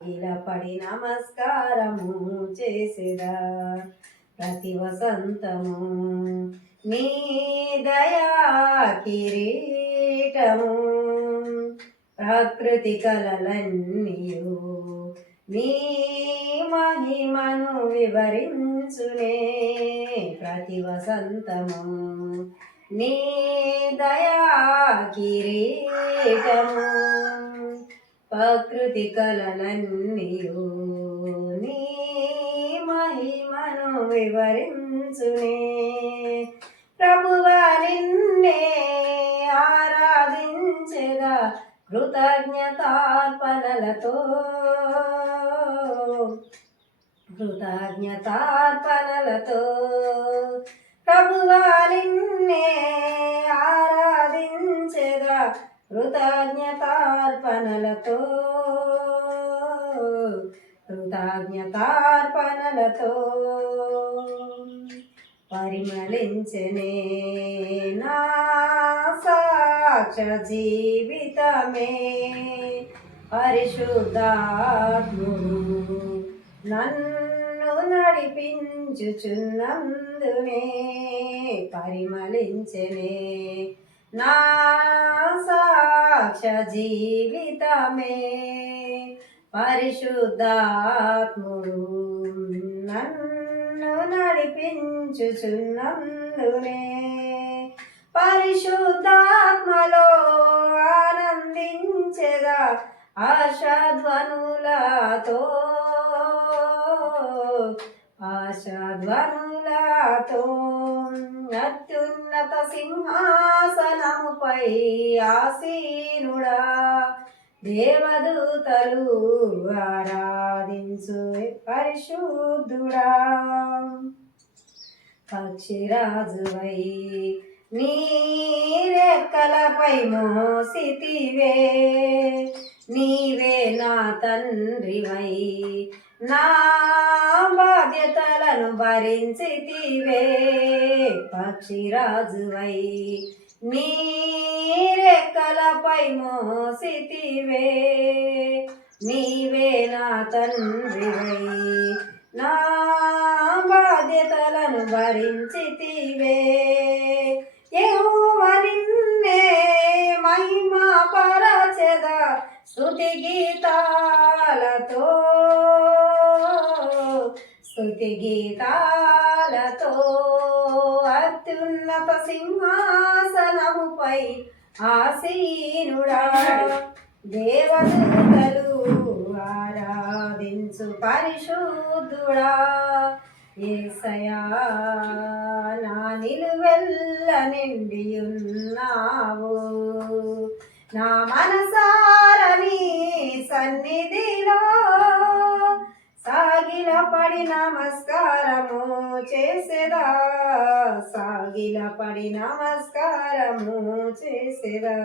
ఇలా పడి నమస్కారము చేసేదా ప్రతి వసంతము నీ దయా కిరీటము ప్రకృతి కలలన్నీయు నీ మహిమను వివరించునే ప్రతి వసంతము నీ దయా కిరీటము ప్రకృతి కలలన్నీయు నీ మహిమను వివరించునే ప్రభువా నిన్నే ఆరాధించెదా కృతజ్ఞతార్పణలతో ప్రభువా నిన్నే ఆరాధించెదా కృతజ్ఞతార్పణలతో పరిమళించనే నా సాక్ష జీవితమే పరిశుద్ధాత్ముడు నన్ను నడిపించుచున్నందునే పరిమళించనే నా సాక్ష జీవితమే పరిశుద్ధాత్ముడు నన్ను నడిపించుచున్నందునే పరిశుద్ధాత్మలో ఆనందించెదా ఆశాధ్వనులతో అత్యున్నత సింహాసనముపై ఆసీనుడా దేవదూతలు ఆరాధించు పరిశుద్ధుడా పక్షిరాజువై నీ రెక్కలపై మోసితివే నీవే నా తండ్రివై నా బాధ్యతలను భరించితివే పక్షిరాజువై నీ రెక్కలపై మోసితివే నీవే నా తండ్రివై నా బాధ్యతలను భరించితివే యెహోవా నిన్నే మహిమా పరచెదా స్తుతి గీతాలతో అత్యున్నత సింహాసనముపై ఆసీనుడా దేవదూతలు ఆరాధించు పరిశుద్ధుడా యేసయ్యా నా నిలువెల్ల నిండియున్నావు నా మనసారని సన్నిధిలో సాగిలపడి నమస్కారము చేసేదా సాగిలపడి నమస్కారము చేసేదా